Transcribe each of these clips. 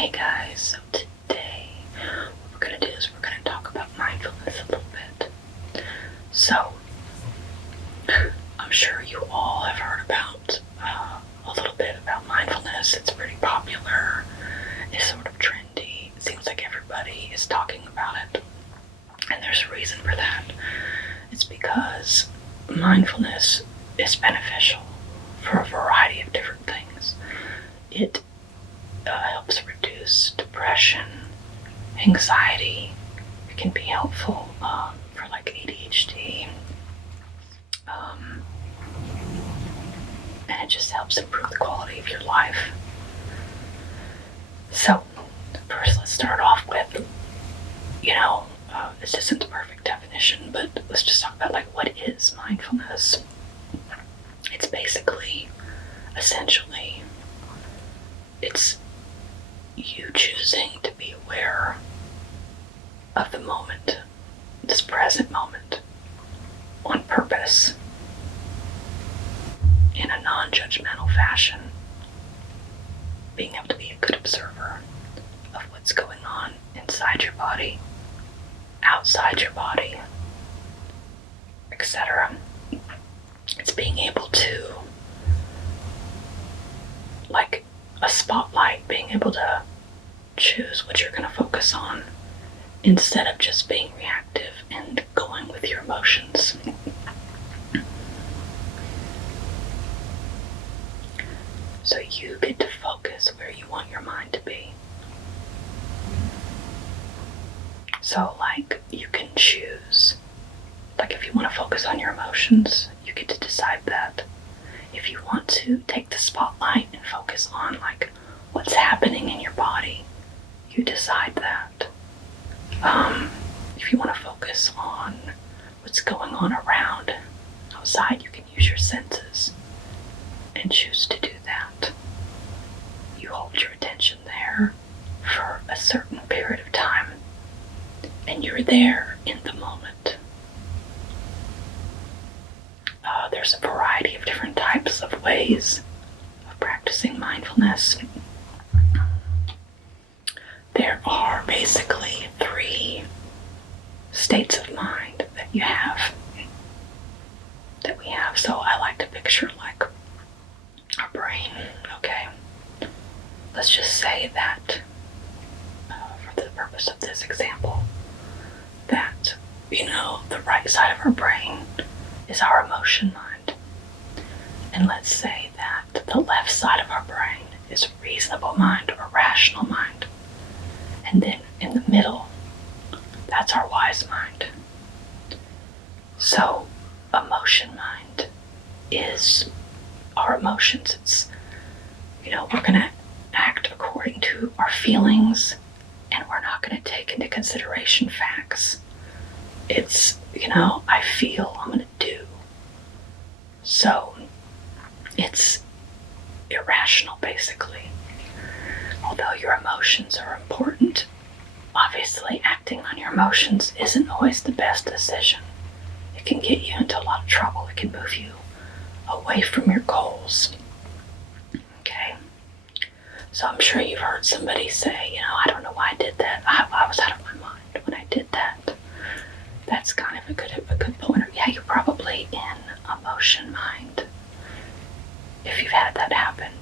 Hey guys, so today what we're going to do is we're going to talk about mindfulness a little bit. So, I'm sure you all have heard about a little bit about mindfulness. It's pretty popular, it's sort of trendy. It seems like everybody is talking about it, and there's a reason for that. It's because mindfulness is beneficial for a variety of different things. It helps reduce depression, anxiety. It can be helpful for like ADHD, and it just helps improve the quality of your life. So first, let's start off with, this isn't the perfect definition, but let's just talk about what is mindfulness. It's basically, essentially, it's you choosing to be aware of the moment, this present moment, on purpose, in a non-judgmental fashion, being able to be a good observer of what's going on inside your body, outside your body, etc. It's being able to, like a spotlight, being able to choose what you're going to focus on instead of just being reactive and going with your emotions. So you get to focus where you want your mind to be. So you can choose, if you want to focus on your emotions, you get to decide that. If you want to take the spotlight and focus on what's happening in your body, you decide that. If you want to focus on what's going on around outside, you can use your senses and choose to do that. You hold your attention there for a certain period of time, and you're there in the moment. There's a variety of different types of ways of practicing mindfulness. There are basically 3 states of mind that we have. So I like to picture our brain, okay? Let's just say that, for the purpose of this example, that, the right side of our brain is our emotion mind. And let's say that the left side of our brain is reasonable mind or rational mind. And then in the middle, that's our wise mind. So emotion mind is our emotions. It's, we're going to act according to our feelings, and we're not going to take into consideration facts. It's, I feel, I'm going to do. So it's irrational, basically. Although your emotions are important, obviously acting on your emotions isn't always the best decision. It can get you into a lot of trouble. It can move you away from your goals. Okay? So I'm sure you've heard somebody say, I don't know why I did that. I was out of my mind when I did that. That's kind of a good pointer. Yeah, you're probably in emotion mind if you've had that happen.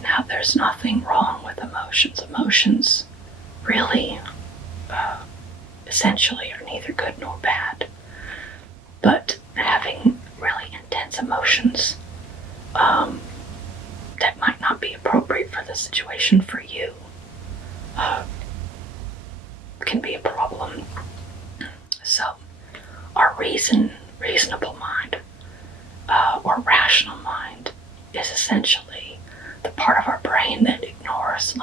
Now, there's nothing wrong with emotions. Emotions really, essentially, are neither good nor bad. But having really intense emotions that might not be appropriate for the situation for you can be a problem. So, our reasonable mind or rational mind is essentially the part of our brain that ignores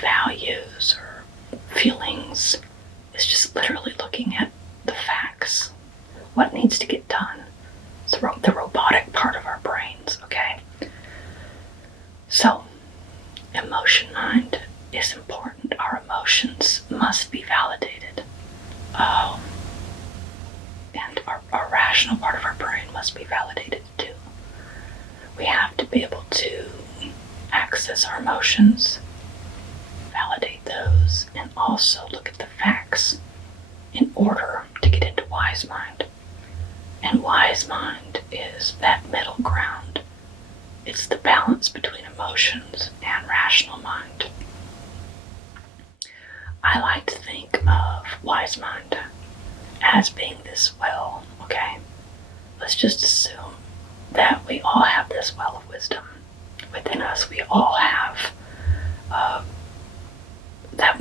values or feelings. It's just literally looking at the facts, what needs to get done. It's the robotic part of our brains, okay? So, emotion mind is important. Our emotions must be validated. And our rational part of our brain must be validated too. We have to be able to access our emotions, validate those, and also look at the facts in order to get into wise mind. And wise mind is that middle ground. It's the balance between emotions and rational mind. I like to think of wise mind as being this well, okay? Let's just assume that we all have this well of wisdom within us. We all have that.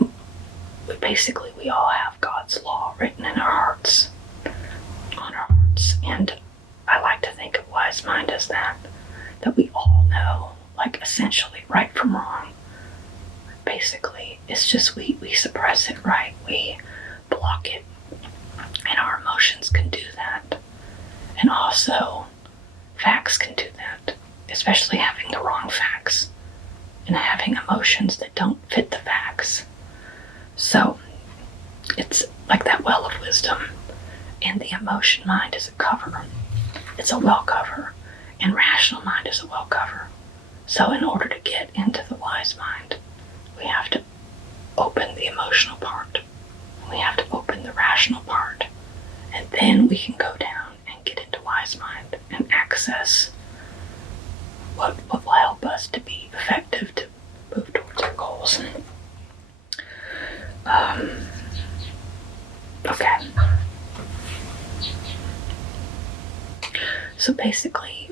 We all have God's law written in our hearts, on our hearts. And I like to think of wise mind as that we all know, like essentially right from wrong. Basically, it's just we suppress it, right? We block it. And our emotions can do that. And also, facts can do that, especially having the wrong facts and having emotions that don't fit the facts. So, it's like that well of wisdom, and the emotion mind is a cover. It's a well cover, and rational mind is a well cover. So in order to get into the wise mind, we have to open the emotional part. We have to open the rational part, and then we can go down and get into wise mind and access what will help us to be effective to move towards our goals. Okay. So basically,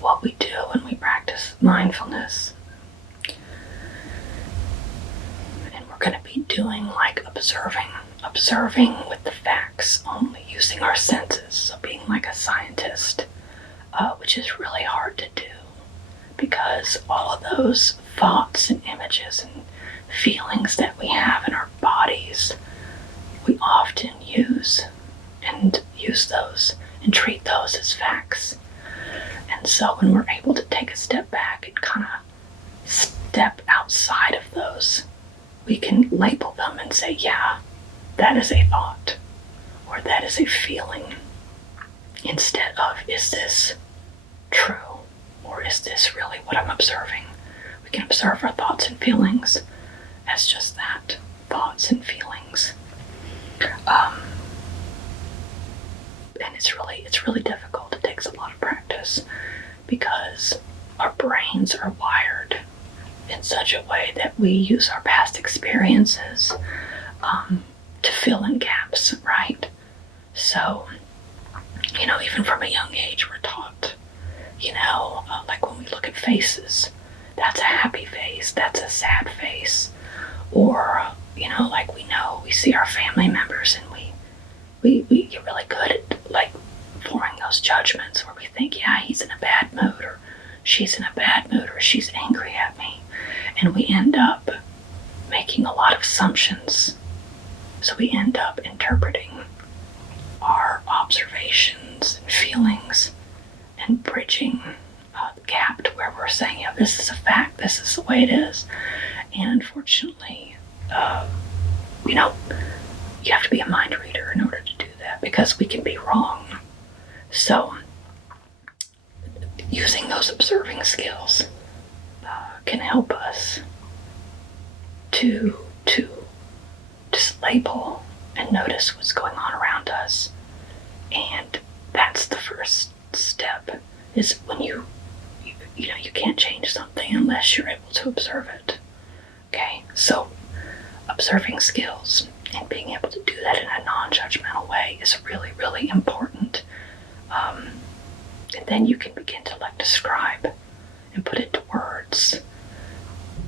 what we do when we practice mindfulness, and we're going to be doing like observing with the facts only, using our senses, so being like a scientist, which is really hard to do because all of those thoughts and images and feelings that we have in our bodies, we often use those and treat those as facts. And so when we're able to take a step back and kind of step outside of those, we can label them and say, yeah, that is a thought, or that is a feeling, instead of, is this true, or is this really what I'm observing? We can observe our thoughts and feelings as just that, thoughts and feelings. And it's really difficult. It takes a lot of practice because our brains are wired in such a way that we use our past experiences to fill in gaps, right? So, even from a young age, we're taught, like when we look at faces, that's a happy face, that's a sad face. Or, like we see our family members and we get really good at like forming those judgments where we think, yeah, he's in a bad mood, or she's in a bad mood, or she's angry at me. And we end up making a lot of assumptions. So we end up interpreting our observations and feelings and bridging the gap to where we're saying, yeah, this is a fact, this is the way it is. And unfortunately, you have to be a mind reader in order to do that because we can be wrong. So, using those observing skills can help us to just label and notice what's going on around us. And that's the first step, is when you can't change something unless you're able to observe it. Okay, so observing skills and being able to do that in a non-judgmental way is really, really important. And then you can begin to describe and put into words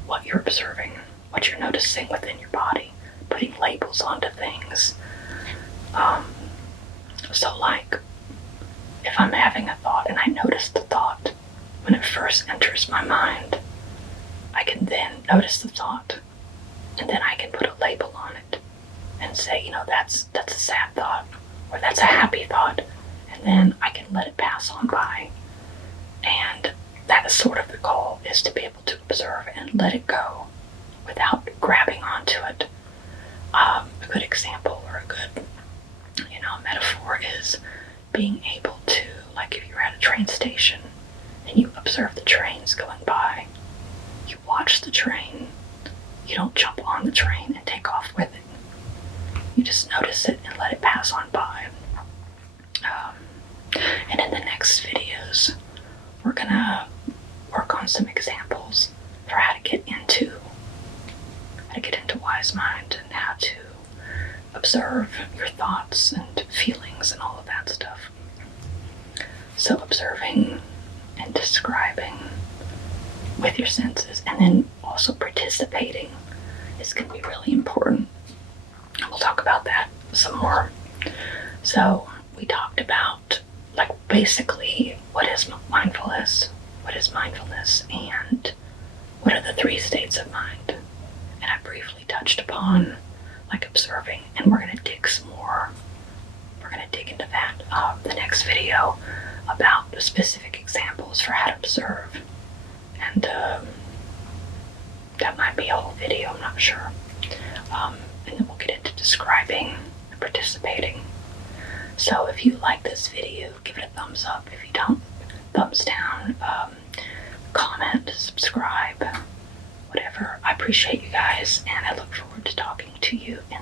what you're observing, what you're noticing within your body, putting labels onto things. So like, if I'm having a thought and I notice the thought when it first enters my mind, I can then notice the thought, and then I can put a label on it and say, that's a sad thought, or that's a happy thought, and then I can let it pass on by. And that is sort of the goal, is to be able to observe and let it go without grabbing onto it. A good example, or a good metaphor, is being able to, like if you're at a train station and you observe the trains going by, watch the train. You don't jump on the train and take off with it. You just notice it and let it pass on by. And in the next videos, we're gonna work on some examples for how to get into wise mind and how to observe your thoughts and feelings and all of that stuff. So observing and describing with your senses, and then also participating, is going to be really important. We'll talk about that some more. So we talked about, like, basically what is mindfulness, and what are the 3 states of mind. And I briefly touched upon, like, observing, and we're going to dig some more. We're going to dig into that the next video, about the specific examples for how to observe. And that might be a whole video, I'm not sure. And then we'll get into describing and participating. So if you like this video, give it a thumbs up. If you don't, thumbs down. Comment, subscribe, whatever. I appreciate you guys, and I look forward to talking to you in